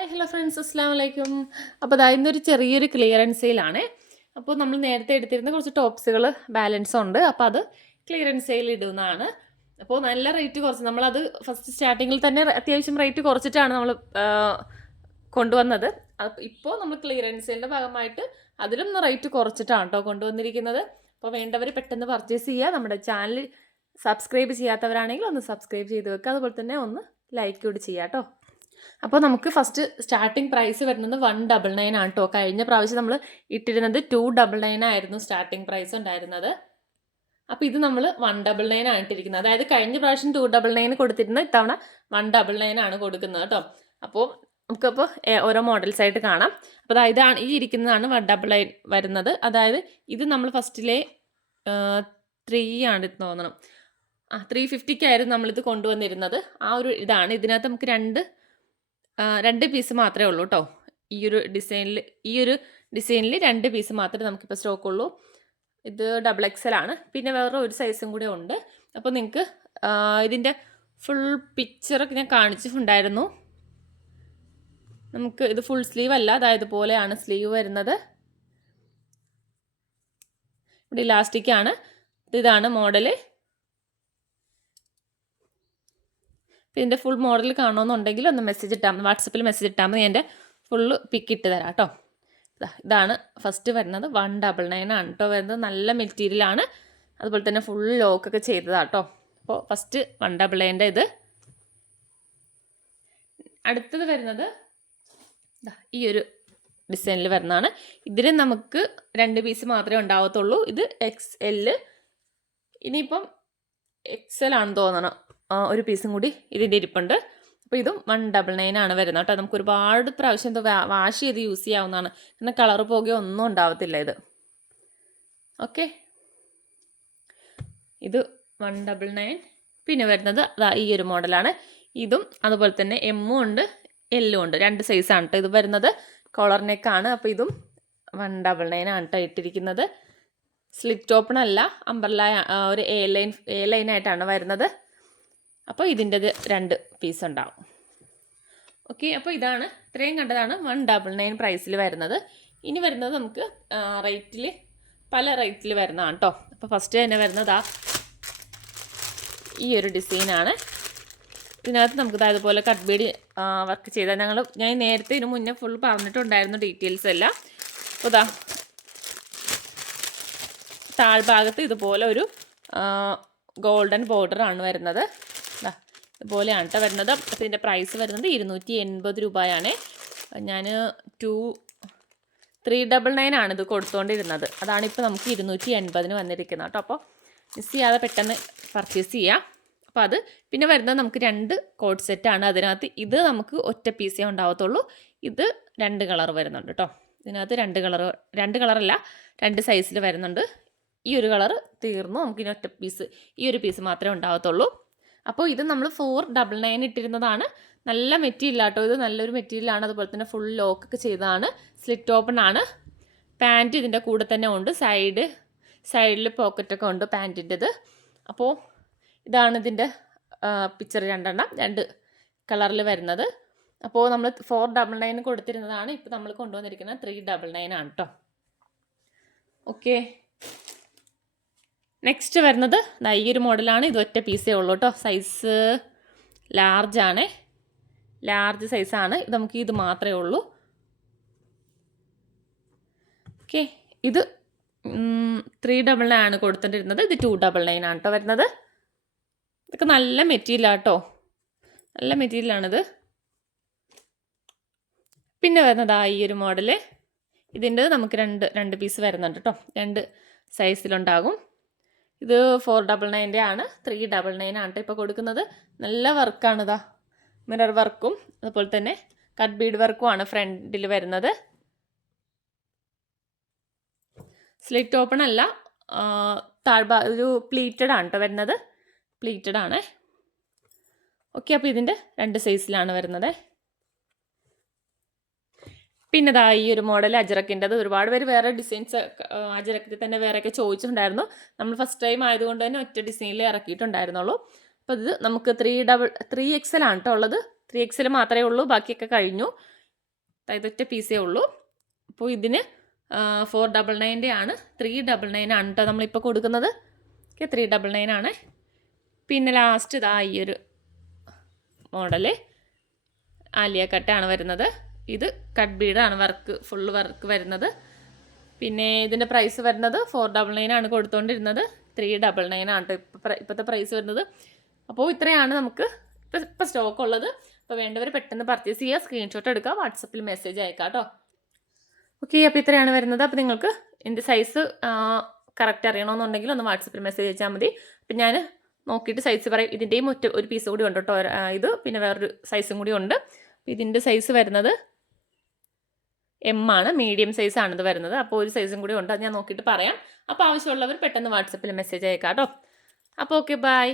Hi hello friends, അസ്സാം വലൈക്കും. അപ്പോൾ അതാ ഇന്നൊരു ചെറിയൊരു ക്ലിയറൻസ് സെയിലാണ്. അപ്പോൾ നമ്മൾ നേരത്തെ എടുത്തിരുന്ന കുറച്ച് ടോപ്സുകൾ ബാലൻസ് ഉണ്ട്. അപ്പോൾ അത് ക്ലിയറൻസ് സെയിൽ ഇടുന്നതാണ്. അപ്പോൾ നല്ല റേറ്റ് കുറച്ച് നമ്മളത് ഫസ്റ്റ് സ്റ്റാർട്ടിങ്ങിൽ തന്നെ അത്യാവശ്യം റേറ്റ് കുറച്ചിട്ടാണ് നമ്മൾ കൊണ്ടുവന്നത്. അപ്പോൾ ഇപ്പോൾ നമ്മൾ ക്ലിയറൻസ് സെയിലിൻ്റെ ഭാഗമായിട്ട് അതിലും റേറ്റ് കുറച്ചിട്ടാണ് കേട്ടോ കൊണ്ടുവന്നിരിക്കുന്നത്. അപ്പോൾ വേണ്ടവർ പെട്ടെന്ന് പർച്ചേസ് ചെയ്യുക. നമ്മുടെ ചാനൽ സബ്സ്ക്രൈബ് ചെയ്യാത്തവരാണെങ്കിൽ ഒന്ന് സബ്സ്ക്രൈബ് ചെയ്ത് വെക്കുക. അതുപോലെ തന്നെ ഒന്ന് ലൈക്ക് കൂടി ചെയ്യാം കേട്ടോ. അപ്പോൾ നമുക്ക് ഫസ്റ്റ് സ്റ്റാർട്ടിംഗ് പ്രൈസ് വരുന്നത് 199 ആണ് കേട്ടോ. കഴിഞ്ഞ പ്രാവശ്യം നമ്മൾ ഇട്ടിരുന്നത് 299 ആയിരുന്നു സ്റ്റാർട്ടിംഗ് പ്രൈസ് ഉണ്ടായിരുന്നത്. അപ്പോൾ ഇത് നമ്മൾ 199 ആണ് ഇട്ടിരിക്കുന്നത്. അതായത് കഴിഞ്ഞ പ്രാവശ്യം 299 കൊടുത്തിരുന്നത് ഇത്തവണ 199 ആണ് കൊടുക്കുന്നത് കേട്ടോ. അപ്പോൾ നമുക്കപ്പോൾ ഓരോ മോഡൽസ് ആയിട്ട് കാണാം. അപ്പോൾ ഇതാണ് ഈ ഇരിക്കുന്നതാണ് 199 വരുന്നത്. അതായത് ഇത് നമ്മൾ ഫസ്റ്റിലെ 3 ആണ് തോന്നണം. 350 നമ്മളിത് കൊണ്ടുവന്നിരുന്നത്. ആ ഒരു ഇതാണ്. ഇതിനകത്ത് നമുക്ക് രണ്ട് പീസ് മാത്രമേ ഉള്ളൂ കേട്ടോ. ഈ ഒരു ഡിസൈനിൽ 2 പീസ് മാത്രമേ നമുക്കിപ്പോൾ സ്റ്റോക്ക് ഉള്ളൂ. ഇത് XXL ആണ്. പിന്നെ വേറെ ഒരു സൈസും കൂടെ ഉണ്ട്. അപ്പോൾ നിങ്ങൾക്ക് ഇതിൻ്റെ ഫുൾ പിക്ചറൊക്കെ ഞാൻ കാണിച്ചിട്ടുണ്ടായിരുന്നു. നമുക്ക് ഇത് ഫുൾ സ്ലീവ് അല്ല, അതായത് പോലെയാണ് സ്ലീവ് വരുന്നത്. ഇവിടെ ഇലാസ്റ്റിക്കാണ്. ഇതാണ് മോഡല്. ഇതിൻ്റെ ഫുൾ മോഡൽ കാണണമെന്നുണ്ടെങ്കിൽ ഒന്ന് മെസ്സേജ് ഇട്ടാൽ മതി, വാട്സപ്പിൽ മെസ്സേജ് ഇട്ടാൽ മതി. എൻ്റെ ഫുള്ള് പിക്ക് ഇട്ട് തരാം കേട്ടോ. ഇതാണ് ഫസ്റ്റ് വരുന്നത്. 199 ആണ് കേട്ടോ വരുന്നത്. നല്ല മെറ്റീരിയലാണ്. അതുപോലെ തന്നെ ഫുൾ ലോക്കൊക്കെ ചെയ്തതാണ് കേട്ടോ. അപ്പോൾ ഫസ്റ്റ് 199 ഇത്. അടുത്തത് വരുന്നത് ഈ ഒരു ഡിസൈനിൽ വരുന്നതാണ്. ഇതിൽ നമുക്ക് 2 പീസ് മാത്രമേ ഉണ്ടാവത്തുള്ളൂ. ഇത് XL, ഇനിയിപ്പം XL ആണെന്ന് തോന്നണം. ഒരു പീസും കൂടി ഇതിൻ്റെ ഇരിപ്പുണ്ട്. അപ്പോൾ ഇതും 199 ആണ് വരുന്നത് കേട്ടോ. നമുക്ക് ഒരുപാട് പ്രാവശ്യം വാഷ് ചെയ്ത് യൂസ് ചെയ്യാവുന്നതാണ്. കാരണം കളർ പോകുകയോ ഒന്നും ഉണ്ടാവത്തില്ല ഇത്. ഓക്കെ, ഇത് 199. പിന്നെ വരുന്നത് ഈ ഒരു മോഡലാണ്. ഇതും അതുപോലെ തന്നെ എമ്മും ഉണ്ട് എല്ലും ഉണ്ട്. 2 സൈസാണ് കേട്ടോ ഇത് വരുന്നത്. കോളർ നെക്കാണ്. അപ്പോൾ ഇതും 199 ആണ് കേട്ടോ ഇട്ടിരിക്കുന്നത്. സ്ലിറ്റ് ഓപ്പൺ അല്ല, അംബ്രല്ല, ഒരു എ ലൈൻ ആയിട്ടാണ് വരുന്നത്. അപ്പോൾ ഇതിൻ്റെത് 2 പീസ് ഉണ്ടാവും. ഓക്കെ, അപ്പോൾ ഇതാണ് ഇത്രയും കണ്ടതാണ് 199 പ്രൈസിൽ വരുന്നത്. ഇനി വരുന്നത് നമുക്ക് പല റേറ്റിൽ വരുന്നതാണ് കേട്ടോ. അപ്പോൾ ഫസ്റ്റ് തന്നെ വരുന്നത് ഈ ഒരു ഡിസൈനാണ്. ഇതിനകത്ത് നമുക്ക് അതുപോലെ കട്ട് ബീഡ് വർക്ക് ചെയ്താൽ ഞാൻ നേരത്തെ ഇതിന് മുന്നേ ഫുൾ പറഞ്ഞിട്ടുണ്ടായിരുന്നു ഡീറ്റെയിൽസ് എല്ലാം. അപ്പോൾ താഴ്ഭാഗത്ത് ഇതുപോലെ ഒരു ഗോൾഡൻ ബോർഡർ ആണ് വരുന്നത്. ഇതുപോലെയാണ് കേട്ടോ വരുന്നത്. അപ്പോൾ ഇതിൻ്റെ പ്രൈസ് വരുന്നത് 280 രൂപയാണ്. ഞാൻ 399 ആണ് ഇത് കൊടുത്തുകൊണ്ടിരുന്നത്. അതാണ് ഇപ്പോൾ നമുക്ക് 280 വന്നിരിക്കുന്നത് കേട്ടോ. അപ്പോൾ മിസ് ചെയ്യാതെ പെട്ടെന്ന് പർച്ചേസ് ചെയ്യാം. അപ്പോൾ അത് പിന്നെ വരുന്നത് നമുക്ക് 2 കോഡ് സെറ്റാണ്. അതിനകത്ത് ഇത് നമുക്ക് ഒറ്റ പീസേ ഉണ്ടാവത്തുള്ളൂ. ഇത് 2 കളർ വരുന്നുണ്ട് കേട്ടോ. ഇതിനകത്ത് 2 കളറല്ല, 2 സൈസിൽ വരുന്നുണ്ട്. ഈ ഒരു കളർ തീർന്നു. നമുക്കിനി ഒറ്റ പീസ്, ഈ ഒരു പീസ് മാത്രമേ ഉണ്ടാവത്തുള്ളൂ. അപ്പോൾ ഇത് നമ്മൾ 499 ഇട്ടിരുന്നതാണ്. നല്ല മെറ്റീരിയൽ ആട്ടോ. ഇത് നല്ലൊരു മെറ്റീരിയലാണ്. അതുപോലെ തന്നെ ഫുൾ ലോക്കൊക്കെ ചെയ്തതാണ്. സ്ലിറ്റ് ഓപ്പൺ ആണ്. പാൻറ്റ് ഇതിൻ്റെ കൂടെ തന്നെ ഉണ്ട്. സൈഡിൽ പോക്കറ്റൊക്കെ ഉണ്ട് പാൻറ്റിൻ്റെത്. അപ്പോൾ ഇതാണ് ഇതിൻ്റെ പിക്ചർ. 2 കളറിൽ വരുന്നത്. അപ്പോൾ നമ്മൾ 499 കൊടുത്തിരുന്നതാണ്. ഇപ്പോൾ നമ്മൾ കൊണ്ടുവന്നിരിക്കുന്നത് 399 ആണ് കേട്ടോ. ഓക്കെ, നെക്സ്റ്റ് വരുന്നത് ഈ ഒരു മോഡലാണ്. ഇത് ഒറ്റ പീസേ ഉള്ളൂ കേട്ടോ. സൈസ് ലാർജ് സൈസാണ്. നമുക്ക് ഇത് മാത്രമേ ഉള്ളൂ. ഓക്കെ, ഇത് 399 ആണ് കൊടുത്തിട്ടിരുന്നത്. ഇത് 299 ആണ് കേട്ടോ വരുന്നത്. ഇതൊക്കെ നല്ല മെറ്റീരിയലാണ് കേട്ടോ. നല്ല മെറ്റീരിയലാണിത്. പിന്നെ വരുന്നത് ഈ ഒരു മോഡല്. ഇതിൻ്റെ നമുക്ക് 2 പീസ് വരുന്നുണ്ട് കേട്ടോ. 2 സൈസിലുണ്ടാകും. ഇത് 499 ആണ്. 399 ആണ് ഇപ്പോൾ കൊടുക്കുന്നത്. നല്ല വർക്കാണ്. മിറർ വർക്കും അതുപോലെ തന്നെ കട്ട് ബീഡ് വർക്കുമാണ് ഫ്രണ്ടിൽ വരുന്നത്. സ്ലിറ്റ് ഓപ്പൺ അല്ല, ഒരു പ്ലീറ്റഡ് ആണ് കേട്ടോ വരുന്നത്. പ്ലീറ്റഡ് ആണ്. ഓക്കെ, അപ്പോൾ ഇതിൻ്റെ 2 സൈസിലാണ് വരുന്നത്. പിന്നെ ഈ ഒരു മോഡൽ അജറക്കിൻ്റെത്. ഒരുപാട് പേര് വേറെ ഡിസൈൻസ് അജറക്കിൽ തന്നെ വേറെയൊക്കെ ചോദിച്ചിട്ടുണ്ടായിരുന്നു. നമ്മൾ ഫസ്റ്റ് ടൈം ആയതുകൊണ്ട് തന്നെ ഒറ്റ ഡിസൈനിൽ ഇറക്കിയിട്ടുണ്ടായിരുന്നുള്ളൂ. അപ്പോൾ ഇത് നമുക്ക് 3XL ആണ് കേട്ടോ ഉള്ളത്. 3XL മാത്രമേ ഉള്ളൂ. ബാക്കിയൊക്കെ കഴിഞ്ഞു. ഇതൊറ്റ പീസേ ഉള്ളൂ. അപ്പോൾ ഇതിന് 499 ആണ്, 399 ആണ് കേട്ടോ നമ്മളിപ്പോൾ കൊടുക്കുന്നത്. ഓക്കെ, 399 ആണ്. പിന്നെ ലാസ്റ്റ് ഇതാ ഈ ഒരു മോഡല് ആലിയ കട്ടാണ് വരുന്നത്. ഇത് കട്ട് ബീഡാണ് ഫുള്ള് വർക്ക് വരുന്നത്. പിന്നെ ഇതിൻ്റെ പ്രൈസ് വരുന്നത് 499 ആണ് കൊടുത്തുകൊണ്ടിരുന്നത്, 399 ആണ് കേട്ടോ ഇപ്പോഴത്തെ പ്രൈസ് വരുന്നത്. അപ്പോൾ ഇത്രയാണ് നമുക്ക് ഇപ്പോൾ സ്റ്റോക്ക് ഉള്ളത്. അപ്പോൾ വേണ്ടവർ പെട്ടെന്ന് പർച്ചേസ് ചെയ്യുക, സ്ക്രീൻഷോട്ട് എടുക്കുക, വാട്സപ്പിൽ മെസ്സേജ് അയക്കാം കേട്ടോ. ഓക്കെ, അപ്പോൾ ഇത്രയാണ് വരുന്നത്. അപ്പോൾ നിങ്ങൾക്ക് എൻ്റെ സൈസ് കറക്റ്റ് അറിയണമെന്നുണ്ടെങ്കിൽ ഒന്ന് വാട്സപ്പിൽ മെസ്സേജ് അയച്ചാൽ മതി. അപ്പം ഞാൻ നോക്കിയിട്ട് സൈസ് പറയും. ഇതിൻ്റെയും ഒരു പീസ് കൂടി ഉണ്ട് കേട്ടോ ഇത്, പിന്നെ വേറൊരു സൈസും കൂടി ഉണ്ട്. ഇതിൻ്റെ സൈസ് വരുന്നത് M ആണ്, മീഡിയം സൈസാണ് ഇത് വരുന്നത്. അപ്പോൾ ഒരു സൈസും കൂടി ഉണ്ട്, അത് ഞാൻ നോക്കിയിട്ട് പറയാം. അപ്പോൾ ആവശ്യമുള്ളവർ പെട്ടെന്ന് വാട്സപ്പിൽ മെസ്സേജ് അയക്കാം കേട്ടോ. അപ്പോൾ ഓക്കെ, ബൈ.